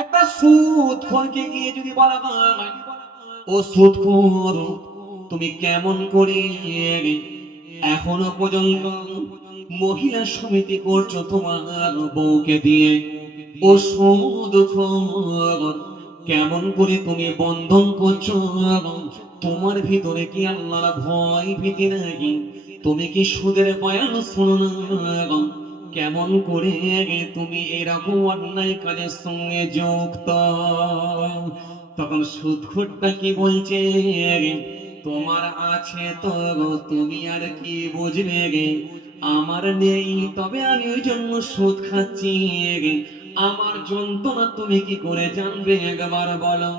একটা সুদখোরকে গিয়ে যদি বলা হয়, ও সুদখোর, তুমি কেমন করে এখনো পর্যন্ত মহিলা সমিতি করছো তোমার বউকে দিয়ে? ও সুদখোর, কেমন করে তুমি বন্ধন করছো? তোমার ভিতরে কি আল্লাহর ভয় ভীতি নাকি? তুমি কি সুদের বয়ান শোনো না? কেমন করে তুমি এরকম অন্যায় কাজের সঙ্গে যুক্ত? তখন সুদখোরটা কি বলছে, তোমার আছে তো তুমি আর কি বুঝবে গে, আমার নেই তবে আমি ওই জন্য সুদ খাচ্ছি। আমার যন্ত্রণা তুমি কি করে জানবে একবার বলো?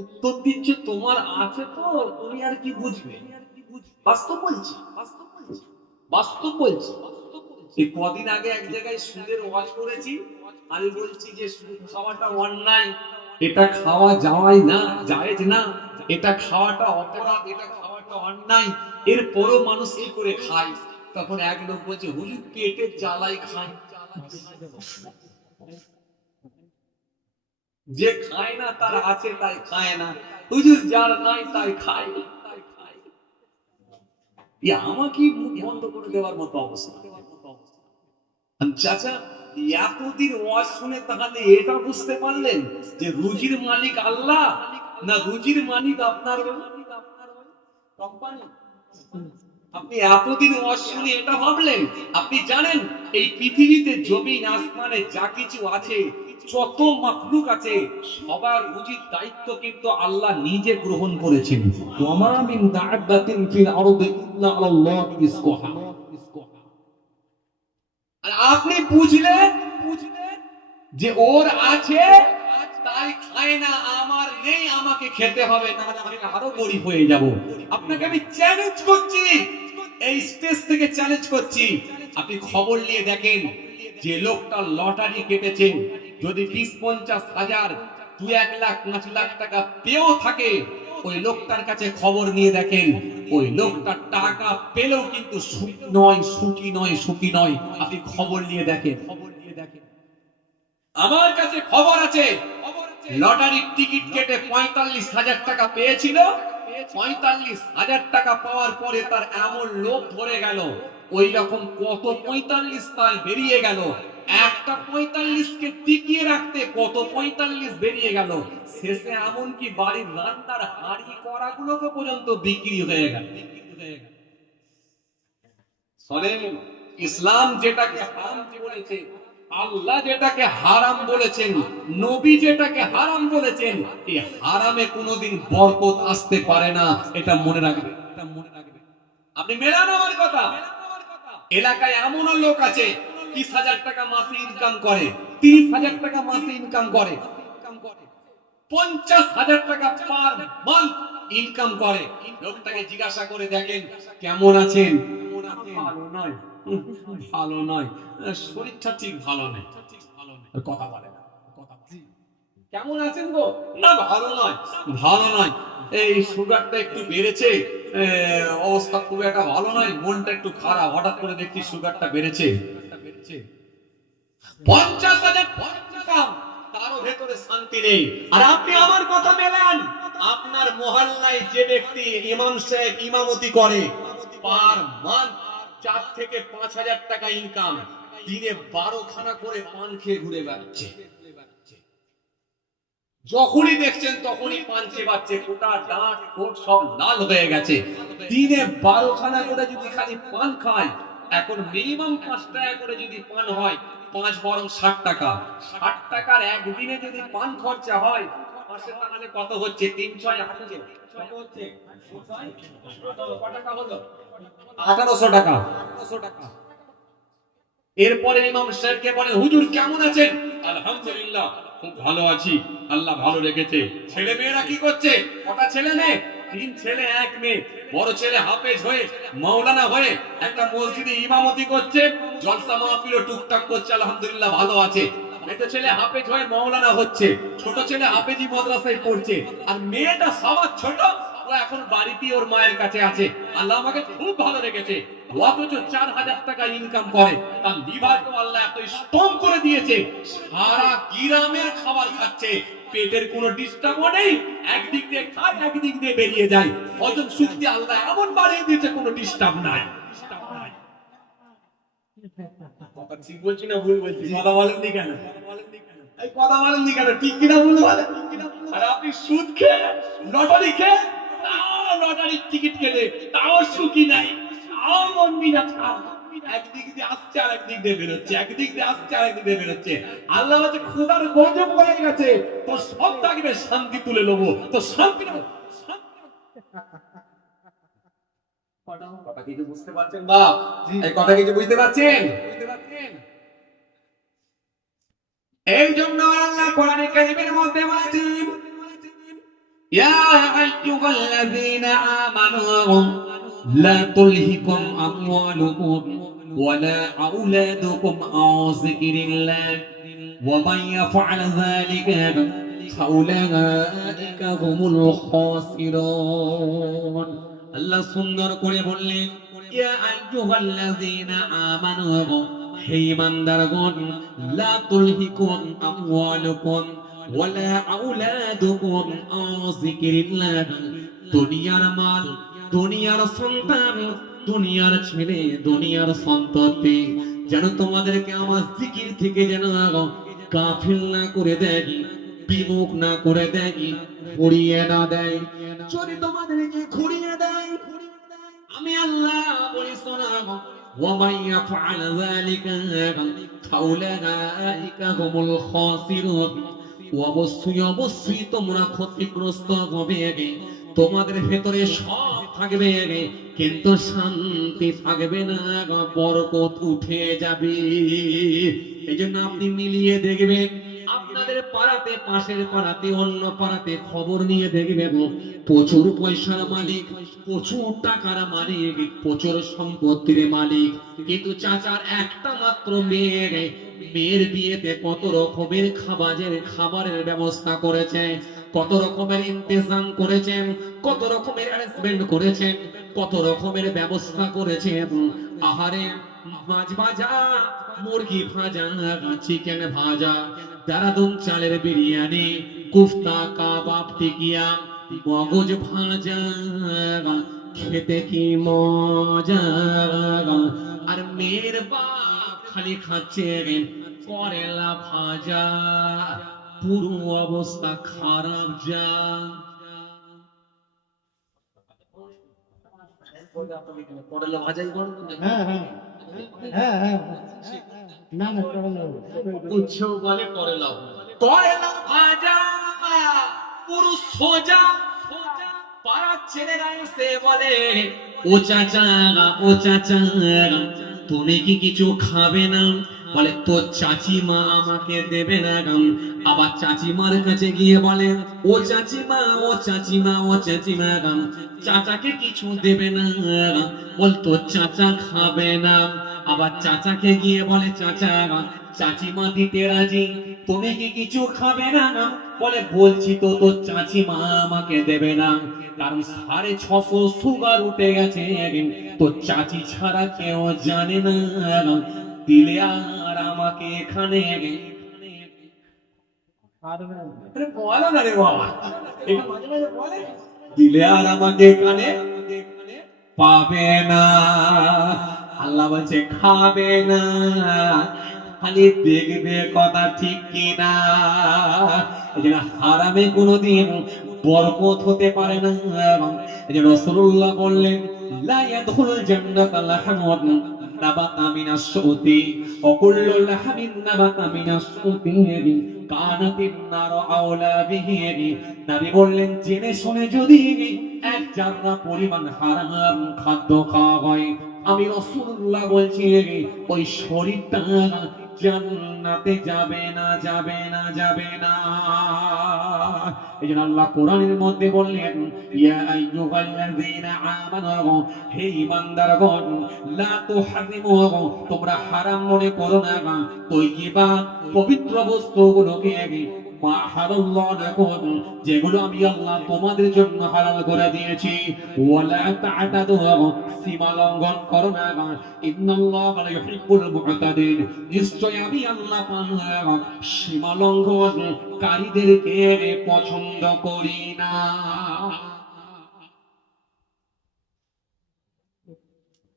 উত্তর দিচ্ছে তোমার আছে তো তুমি আর কি বুঝবে। বাস্তব বলছি, বাস্তব বলছি। এই কদিন আগে এক জায়গায় সুদের ওয়াজ করেছি, আমি বলছি যে সুদ খাওয়াটা অন্যায়, এটা খাওয়া যাওয়াই না, জায়েজ না, এটা খাওয়াটা অপরাধ, এটা খাওয়াটা অন্যায়। এরপরও মানুষ কি করে খায়? তখন এক লোক বলছে, হুজুর পেটের জ্বালাই খায়। যে খায় না তার আছে তাই খায় না, হুজুর যার নাই তাই খায়। আমাকে মুখ বন্ধ করে দেওয়ার মতো অবস্থা। চাচা, এতদিন ওয়াজ শুনে তাহলে এটা বুঝতে পারলেন যে রুজির মালিক আল্লাহ, না রুজির মালিক আপনার কোম্পানি? আপনি এতদিন ওয়াজ শুনে এটা ভাবলেন? আপনি জানেন এই পৃথিবীতে জমিন আসমানে যা কিছু আছে, যত মাখলুক আছে, সবার রুজির দায়িত্ব কিন্তু আল্লাহ নিজে গ্রহণ করেছেন। ওয়া মিন দাআবাতিন ফিল আরদি ইল্লা আলাল্লাহি রিজকুহা। আর আপনি বুঝলেন যে ওর আছে তাই খায় না, আমার নেই আমাকে খেতে হবে, না আমি আরো গরিব হয়ে যাব। আপনাকে আমি চ্যালেঞ্জ করছি, এই স্টেজ থেকে চ্যালেঞ্জ করছি, আপনি খবর নিয়ে দেখেন যে লোকটা লটারি কেটেছে, যদি 20-50 হাজার 2-1 লাখ 5 লাখ টাকা পেয়েও থাকে, ওই লোকটার কাছে খবর নিয়ে দেখেন, ওই লোকটা টাকা পেলেও কিন্তু সুখী নয়, সুখী নয়, সুখী নয়। আপনি খবর নিয়ে দেখেন। আমার কাছে খবর আছে, লটারির টিকিট কেটে 45,000 টাকা পেয়েছিল। 45,000 টাকা পাওয়ার পরে তার এমন লোভ ধরে গেল, ওই রকম কত 45 তার বেরিয়ে গেল। একটা 45 কে টিকিয়ে রাখতে কত 45 বেরিয়ে গেল। শেষে এমনকি বাড়ির রান্নার হাঁড়ি কড়াগুলোকে পর্যন্ত বিক্রি হয়ে গেল। শোনেন, ইসলাম যেটাকে হারাম বলেছে, আল্লাহ যেটাকে হারাম বলেছেন, নবী যেটাকে হারাম বলেছেন, এই হারামে কোনোদিন বরকত আসতে পারে না, এটা মনে রাখবে। আপনি মেলান আমার কথা। এলাকায় এমন লোক আছে 30,000 টাকা মাসে ইনকাম করে, 30,000 টাকা মাসে ইনকাম করে, 50,000 টাকা পার মান্থ ইনকাম করে। লোকটাকে জিজ্ঞাসা করে দেখেন কেমন আছেন? ভালো নয়, ভালো নয়, শরীরটা ঠিক ভালো নেই, কথা বলে না। কেমন আছেন গো? না ভালো নয়, ভালো নয়, এই সুগারটা একটু বেড়েছে, অবস্থা খুব একটা ভালো নয়, মনটা একটু খারাপ, হঠাৎ করে দেখছি সুগারটা বেড়েছে। 50,000 টাকা, তারও ভেতরে শান্তি নেই। আর আপনি আমার কথা মেলান, আপনার মহল্লায় যে ব্যক্তি ইমাম সাহেব ইমামতি করে, পার মান্থ 4 থেকে 5,000 টাকা ইনকাম, দিনে 12 খানা করে পান খেয়ে ঘুরে বেড়াচ্ছে। যখনই দেখছেন তখনই পান চেবাচ্ছে, গোটা দাঁত ঠোঁট সব লাল হয়ে গেছে। দিনে 12 খানা করে যদি খালি পান খায়, এখন মিনিমাম 5 টাকা করে যদি পান হয়, 5 বরং 60 টাকা, 60 টাকার একদিনে যদি পান খরচা হয়, মাসে তাহলে কত হচ্ছে? 3-6-8 কত হচ্ছে? কত টাকা হলো? 1800 টাকা। এরপরে ইমাম সাহেবকে বলেন, হুজুর কেমন আছেন? আলহামদুলিল্লাহ, খুব ভালো আছি, আল্লাহ ভালো রেখেছে। ছেলে মেয়েরা কি করছে? কটা ছেলে মেয়ে? 3 ছেলে 1 মেয়ে। বড় ছেলে হাফেজ হয়ে মাওলানা হয়ে একটা মসজিদে ইমামতি করছে, জলসা মাহফিল টুকটাক করছে, আলহামদুলিল্লাহ ভালো আছে। মেয়ে ছেলে হাফেজ হয়ে মাওলানা হচ্ছে, ছোট ছেলে হাফেজি মাদ্রাসায় পড়ছে, আর মেয়েটা সবার ছোট, ও ও এখন বাড়িতে ওর মায়ের কাছে আছে। আল্লাহ আমাকে খুব ভালো রেখেছে, অথচ 4000 টাকা ইনকাম করে, তার লিভারকে আল্লাহ এত স্ট্রং করে দিয়েছে, সারা গ্রামের খাবার খাচ্ছে, পেটের কোনো ডিস্টার্বও নেই, একদিক দিয়ে খায় একদিক দিয়ে বেরিয়ে যায়, হজম শক্তি আল্লাহ এমন বাড়িয়ে দিয়েছে, কোনো ডিস্টার্ব নাই। কথা ঠিক বলছি না ভুল বলছি? কথা বলেননি কেন? এই কথা বলেননি কেন? ঠিক কিনা ভুল বলেন? আর আপনি সুদ খেয়ে, লটারি খেয়ে, তাও লটারির টিকিট কেটে, তাও সুখী নাই, তাও মন মিজাজ খারাপ, একদিক দিয়ে আসছে আর একদিক দিয়ে বেরোচ্ছে, একদিক দিয়ে আসছে আর একদিক দিয়ে বেরোচ্ছে। আল্লাহ হচ্ছে খোদার গজব হয়ে গেছে, তো সব থাকবে শান্তি তুলে নেবো, তো শান্তি নেবো। কথা কিছু বুঝতে পারছেন বাপ? এই কথা কিছু বুঝতে পারছেন? এই জন্য আল্লাহ কোরআনে কারীমের মধ্যে বলেছেন, ইয়া আইয়ুহাল্লাযীনা আমানু লা তুলহিকুম আমওয়ালুকুম ওয়ালা আওলাদুকুম আন যিকরিল্লাহ ওয়া মান ইয়াফআল যালিকা ফাউলাইকা হুমুল খাসিরুন। আল্লাহ সুন্দর করে বললেন, ইয়া আইয়ুহাল্লাযীনা আমানু, হে ঈমানদারগণ, লা তুলহিকুম আমওয়ালুকুম ওয়ালা আওলাদুকুম আন যিকরিল্লাহ, দুনিয়ার মাল, দুনিয়ার সন্তান, দুনিয়ার ছেলে, দুনিয়ার সন্ততি যেন তোমাদেরকে আমার জিকির থেকে যেন গাফিল না করে দেয়, বিমুখ না করে দেয়, ঘুরিয়ে না দেয়। যদি তোমাদেরকে ঘুরিয়ে দেয়, আমি আল্লাহ বলি শোনা, ওয়া মান ইয়াফআল যালিকা ফাউলাইকা হুমুল খাসিরুন, অবশ্যই তোমরা ক্ষতিগ্রস্ত হবে, তোমাদের ভেতরে সব থাকবে কিন্তু শান্তি থাকবে না, বরকত উঠে যাবে। এই জন্য আপনি মিলিয়ে দেখবেন, আপনাদের পাড়াতে, পাশের পাড়াতে, অন্য পাড়াতে খবর নিয়ে দেখবেন, প্রচুর পয়সার মালিক, প্রচুর টাকার মালিক, প্রচুর সম্পত্তির মালিক, কিন্তু চাচার একটা মাত্র মেয়ে, মেয়ের বিয়েতে কত রকমের খাবারের ব্যবস্থা করেছে, কত রকমের ইন্তেজাম করেছেন, কত রকমের অ্যারেঞ্জমেন্ট করেছেন, কত রকমের ব্যবস্থা করেছেন। আহারে, মাছ ভাজা, মুরগি ভাজা, চিকেন ভাজা, দারাদুন চালের বিরিয়ানি, কুফতা, কাবাব, টিকিয়া, মগজ ভাজা, খেতে কি মজা। আর মেয়ের বাপ খালি খাচ্ছে করেলা ভাজা, পুরো অবস্থা খারাপ। যা করেলা ভাজাই করুন, উৎসব বলে করেলা, করেলা ভাজা পুরো সোজা। পাড়ার ছেলেরা এসে বলে, ও চাচা, ও চাচা, তুমি কি কিছু খাবে না? বলে, তোর চাচিমা আমাকে দেবে না। আবার চাচিমার কাছে গিয়ে বলে, ও চাচিমা, ও চাচিমা, ও চাচিমা, চাচাকে কিছু দেবে না। বল, তোর চাচা খাবে না। আবার চাচাকে গিয়ে বলে, চাচা, চাচিমা দিতে রাজি, তুমি কি কিছু খাবে না? বলে, বলছি তো তোর চাচিমা আমাকে দেবে না, কারণ 650 সুগার উঠে গেছে, তোর চাচি ছাড়া কেউ জানে না, দিলে আর আমাকে এখানে দিলে আর আমাকে এখানে পাবে না। আল্লাহ বলছে খাবে না, খালি দেখবে কথা ঠিক কিনা। এই জন্য হারামে কোনোদিন বরকত হতে পারে না। এই জন্য রাসূলুল্লাহ বললেন, লা ইয়াদখুলুল জান্নাতা লাহমুন নাবাতা মিনাস সুতি ওয়া কুল্লু লাহমিন নাবাতা মিনাস সুতি কানাতিন নারু আওলা বিহি। নবী বললেন, জেনে শুনে যদি এক জাররা পরিমাণ হারাম খাদ্য খাওয়া হয়, আমি রাসূলুল্লাহ বলছি ওই শরীরটা জান্নাতে যাবে না, যাবে না, যাবে না। এইজন্য আল্লাহ কোরআনের মধ্যে বললেন, ইয়া আইয়ুহাল্লাযীনা আমানু, হে ঈমানদারগণ, লা তুহারিমু, তোমরা হারাম মনে করো না তাইয়্যিবাত, পবিত্র বস্তুগুলোকে মা হারাল্লাহু লাকুম, যেগুলো আমি আল্লাহ তোমাদের জন্য হালাল করে দিয়েছি। ওয়ালা তা'তাদু, সীমা লঙ্ঘন করো না। ইন্নাল্লাহা লা ইউহিব্বুল মু'তাদিন, নিশ্চয় আমি আল্লাহ পাক সীমা লঙ্ঘনকারীদেরকে পছন্দ করি না।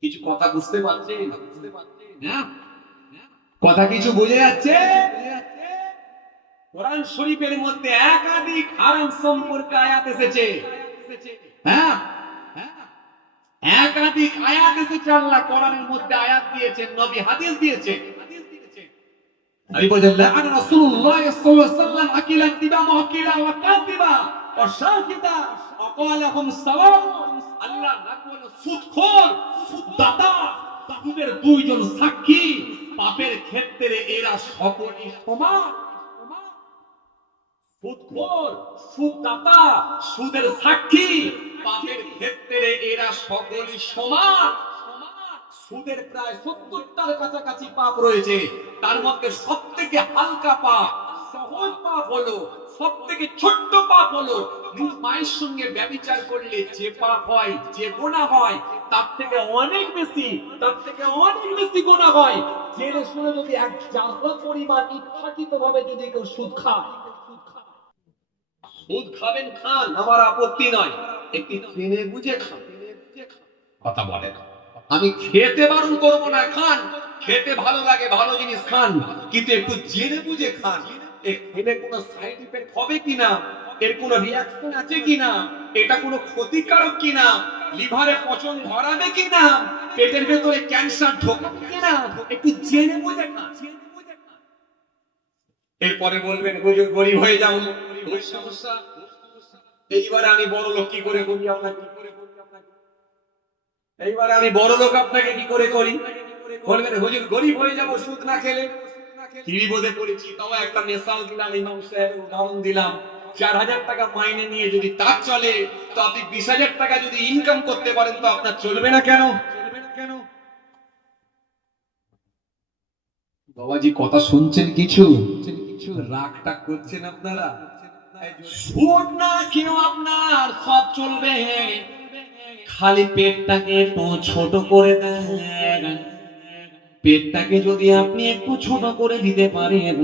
কিছু কথা বুঝতে পারছেন? হ্যাঁ, কথা কিছু বুঝে যাচ্ছে? কোরআন শরীফের মধ্যে একাধিক হারাম সম্পর্কে আয়াত এসেছে। হ্যাঁ, একাধিক আয়াত এসেছে। আল্লাহ কোরআনের মধ্যে আয়াত দিয়েছেন, নবী হাদিস দিয়েছেন। আমি বললাম লাআন রাসূলুল্লাহ সাল্লাল্লাহু আলাইহি ওয়াসাল্লাম আকিলা তিবা মুকিলা ওয়া কাযিবা ওয়া শাহিদা ওয়া ক্বালাহুম সাওয়াউ। আল্লাহ রাব্বুল সুদখোর, সুদদাতা, তাদের দুইজন সাক্ষী, পাপের ক্ষেত্রে এরা সকলেই সমান। সুদখোর, সুদদাতা, সুদের সাক্ষী, পাপের ক্ষেত্রে এরা সকলেই সমান। সুদের প্রায় 70টার কাছাকাছি পাপ রয়েছে। তার মধ্যে সবথেকে হালকা পাপ, সহজ পাপ হলো, সবথেকে ছোট্ট পাপ হলো মায়ের সঙ্গে ব্যভিচার করলে যে পাপ হয়, যে গুনাহ হয়, তার থেকে অনেক বেশি, তার থেকে অনেক বেশি গুনাহ হয়। জেনে শুনে যদি এক জাররা পরিমাণ ইচ্ছাকৃতভাবে যদি কেউ সুদ খায়, সুদ খাবেন খান, আমার আপত্তি নয়, একটি জেনে বুঝে খান। কথা বলে না, আমি খেতে বারণ করবো না, খান, খেতে ভালো লাগে, ভালো জিনিস খান, কিন্তু একটু জেনে বুঝে খান। এর খেলে কোনো সাইড ইফেক্ট হবে কিনা, এর কোনো রিঅ্যাকশন আছে কিনা, এটা কোনো ক্ষতিকারক কিনা, লিভারে পচন ধরাবে কিনা, পেটের ভেতরে ক্যান্সার ঢোকাবে কিনা, একটু জেনে বুঝে খান। এরপরে বলবেন হুজুর গরিব হয়ে যাবো, ওই সমস্যা, এইবারে আমি বড় লোক কি করে করি আপনাকে, এইবারে আমি বড় লোক আপনাকে কি করে করি? বলবেন হুজুর গরিব হয়ে যাবো সুদ না খেলে। কি বিপদে পড়েছি, তাও একটা মিসাল দিলাম, ইমাম সাহেব উদাহরণ দিলাম। 4000 টাকা মাইনে নিয়ে যদি তার চলে, তো আপনি 20,000 টাকা যদি ইনকাম করতে পারেন, তো আপনার চলবে না কেন? বাবাজি কথা শুনছেন? কিছু রাগ টাগ করছেন আপনারা? সুদ না খেয়েও আপনার সব চলবে, খালি পেটটাকে একটু ছোট করে দেন। পেটটাকে যদি আপনি একটু ছোট করে দিতে পারেন,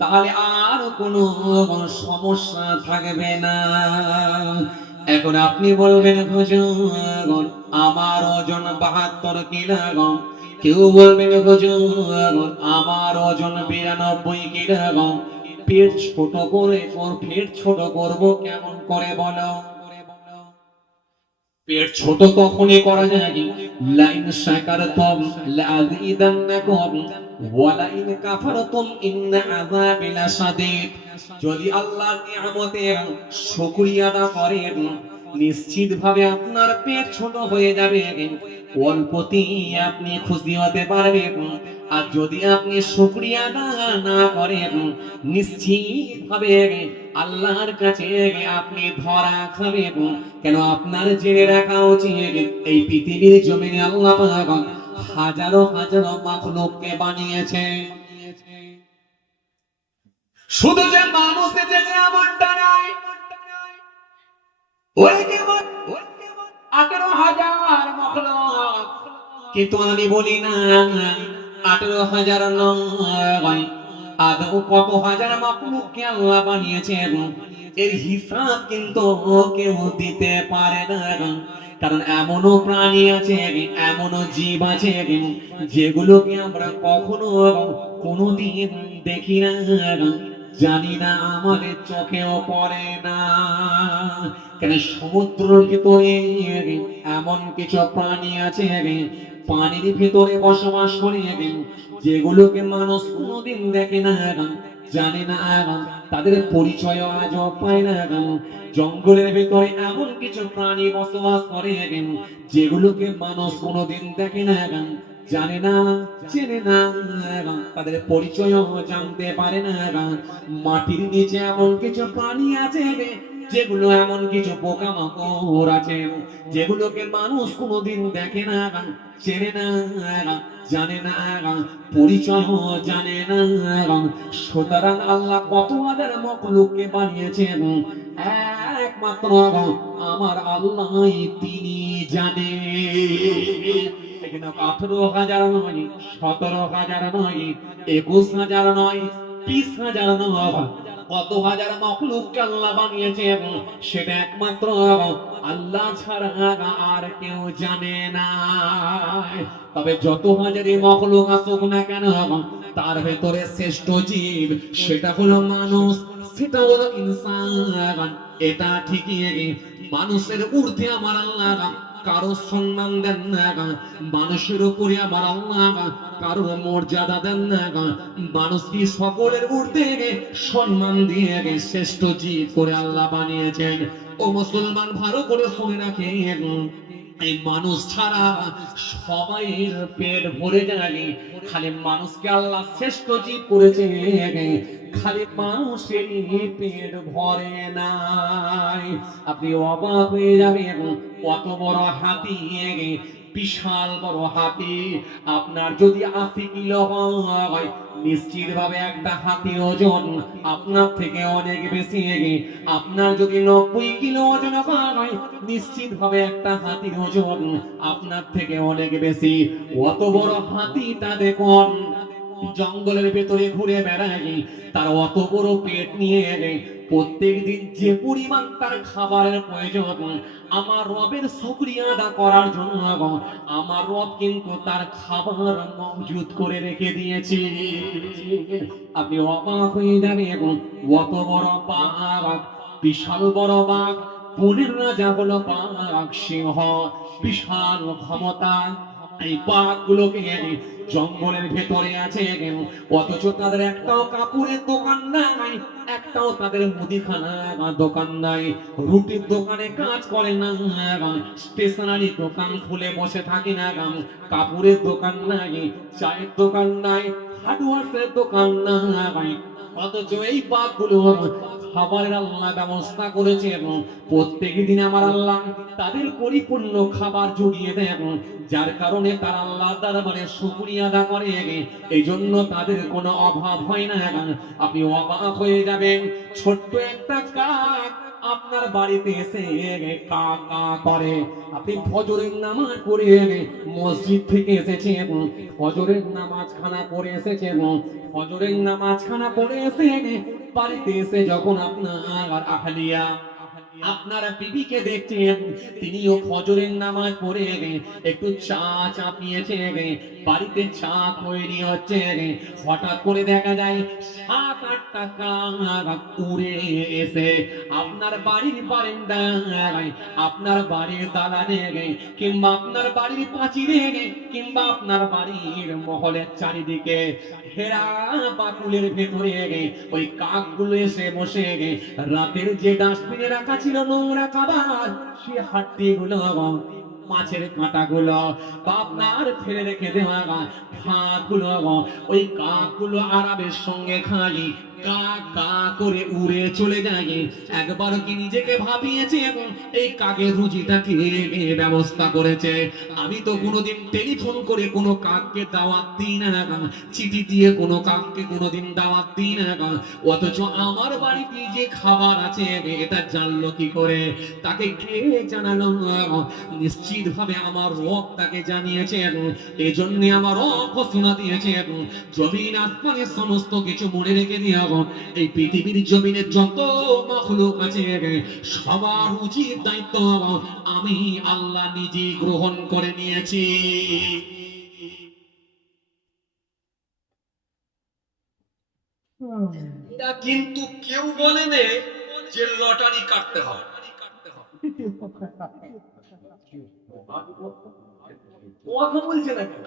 তাহলে আর কোনো সমস্যা থাকবে না। এখন আপনি বলবেন হুজুর আমার ওজন 72 কিলোগ্রাম, কেউ বলবেন হুজুর আমার ওজন 92 কিলোগ্রাম। পেট ছোট করে, পেট ছোট করবো কেমন করে বলো? পেট ছোট তখনই করা যায় লাইন শাকারতুম লাযীদান্নাকুম ওয়া লাইন কাফারতুম ইন্না আযাবি লাশাদীদ। যদি আল্লাহর নিয়ামতের শুকরিয়া আদা করেন, নিশ্চিতভাবে আপনার পেট ছোট হয়ে যাবে, অল্পতেই আপনি খুশি হতে পারবেন। আর যদি আপনি শুকরিয়া আদা না করেন, নিশ্চিতভাবে আল্লাহর কাছে আপনি ধরা খাবেন। কেন আপনার জেনে রাখা উচিত, এই পৃথিবীর জমিনে আল্লাহ পাক হাজারো হাজারো মাখলুককে বানিয়েছে। শুধু যে মানুষ যে আমলটা নাই, ওই কেমন 18,000 মাখলুক। কিন্তু আমি বলি না 18,000 নয়, আদৌ কত হাজার মাখলুককে আল্লাহ বানিয়েছেন, এর হিসাব কিন্তু কেউ দিতে পারে না। কারণ এমনও প্রাণী আছে, এমনও জীব আছে, যেগুলোকে আমরা কখনো কোনোদিন দেখি না, জানি না, আমাদের চোখেও পড়ে না। কেন সমুদ্রের ভিতরে এমন কিছু প্রাণী আছে, পানির ভিতরে বসবাস করে, যেগুলোকে মানুষ কোনোদিন দেখে না, জানে না, তাদের পরিচয় আজও পায় না। জঙ্গলের ভিতরে এমন কিছু প্রাণী বসবাস করে, যেগুলোকে মানুষ কোনোদিন দেখে না, জানে না, চেনে না, তাদের পরিচয় জানতে পারে না। মাটির নিচে এমন কিছু প্রাণী আছে, যেগুলো এমন কিছু পোকামাকড় আছে যেগুলোকে মানুষ কোনোদিন দেখে না, চেনে না, জানে না, পরিচয় জানে না। সুতরাং আল্লাহ কত হাজার মখলুককে বানিয়েছেন, একমাত্র আমার আল্লাহই তিনি জানে। এখানে 18,000 নয়, 17,000 নয়, 21,000 নয়, 20,000 নয়, কত হাজার মখলুককে আল্লাহ বানিয়েছেন সেটা একমাত্র আল্লাহ ছাড়া আর কেউ জানে না। তবে যত হাজারই মখলুক আসুক না কেন, তার ভেতরে শ্রেষ্ঠ জীব সেটা হলো মানুষ, সেটা হলো ইনসান। এটা ঠিকই, মানুষের ঊর্ধ্বে আমার আল্লাহ কারো সম্মান দেন না, মানুষের উপরে আমার আল্লাহ কারো মর্যাদা দেন না। মানুষকে সকলের ঊর্ধ্বে সম্মান দিয়ে শ্রেষ্ঠ জীব করে আল্লাহ বানিয়েছেন। ও মুসলমান, ভালো করে শুনে রাখেন, এই মানুষ ছাড়া সবাইয়ের পেট ভরে যায়, খালি মানুষকে আল্লাহ শ্রেষ্ঠ জীব করেছে, খালি মানুষেরই পেট ভরে নাই। আপনি অবাক হয়ে যাবেন, কত বড় হাতি, বিশাল বড় হাতি। আপনার যদি 80 কিলো হয়, নিশ্চিত ভাবে একটা হাতির ওজন আপনার থেকে অনেক বেশি। আপনার যদি 90 কিলো ওজন হয়, নিশ্চিত ভাবে একটা হাতির ওজন আপনার থেকে অনেক বেশি। অত বড় হাতিটা দেখুন জঙ্গলের ভেতরে ঘুরে বেড়ায়, তার অত বড় পেট নিয়ে প্রত্যেক দিন যে পরিমাণ তার খাবারের প্রয়োজন, আমার রবের শুকরিয়া আদা করার জন্য আমার রব কিন্তু তার খাবার মজুদ করে রেখে দিয়েছে। আপনি অবাক হয়ে যাবেন, অত বড় বাঘ, বিশাল বড় বাঘ, বনের রাজা হলো বাঘ সিংহ, বিশাল ক্ষমতা। এই বাঘগুলোকে জঙ্গলের ভেতরে আছে, অথচ তাদের একটাও কাপড়ের দোকান নাই, একটাও তাদের মুদিখানা দোকান নাই, রুটির দোকানে কাজ করে না, স্টেশনারি দোকান খুলে বসে থাকে না, কাপড়ের দোকান নাই, চায়ের দোকান নাই, হার্ডওয়ার্সের দোকান নাই। অথচ এই বাঘগুলো খাবারের আল্লাহ ব্যবস্থা করেছে এবং প্রত্যেক দিন আমার আল্লাহ তাদের পরিপূর্ণ খাবার জুগিয়ে দেন, যার কারণে তার আল্লাহ দরবারে শুকরিয়া আদা করে, এই জন্য তাদের কোনো অভাব হয় না। আপনি অবাক হয়ে যাবেন, ছোট্ট একটা কাক আপনার বাড়িতে এসে কা কা করে। আপনি ফজরের নামাজ পড়ে মসজিদ থেকে এসেছেন, ফজরের নামাজ খানা পড়ে এসেছেন, ফজরের নামাজ খানা পড়ে এসে বাড়িতে এসে যখন আপনার আহলিয়া আপনারা বিবিকে দেখছেন তিনিও ফজরের নামাজ পড়ে একটু চা চাপিয়েছে, বাড়িতে চা তৈরি হচ্ছে, হঠাৎ করে দেখা যায় 7-8টা কাক উড়ে এসে আপনার বাড়ির বারান্দায়, আপনার বাড়ির দালানে, কিংবা আপনার বাড়ির পাঁচিলে, কিংবা আপনার বাড়ির মহলের চারিদিকে ঘেরা বাকুলের ভেতরে ওই কাকগুলো এসে বসে রাতের যে ডাস্টবিনে রাখা ছিল নোংরা খাবার, সে হাড্ডি গুলো, মাছের কাঁটা গুলো, আপনার ফেলে রেখে দেওয়া ভাত গুলো, ওই কাকগুলো আরামের সঙ্গে খাই, কা কা করে উড়ে চলে যায়। একবার কি নিজেকে ভাবিয়েছে এবং এই কাকের রুজিটাকে ব্যবস্থা করেছে? আমি তো কোনোদিন টেলিফোন করে কোনো কাককে দাওয়াত দিই না, চিঠি দিয়ে কোনো কাককে কোনোদিন দাওয়াত দিই না, অথচ আমার বাড়িতে যে খাবার আছে এটা জানলো কি করে? তাকে কে জানালো? নিশ্চিত ভাবে আমার রব তাকে জানিয়েছেন, এই জন্য আমার রব ঘোষণা দিয়েছেন, জমিন আসমানের সমস্ত কিছু মনে রেখে দিয়ে এই পৃথিবীর জমিনের যত মাখলুক আছে সবার উচিত দায়িত্ব আমি আল্লাহ নিজে গ্রহণ করে নিয়েছি। এটা কিন্তু কেউ বলে নে যে লটারি কাটতে হবে। কথা বলছে না কেন?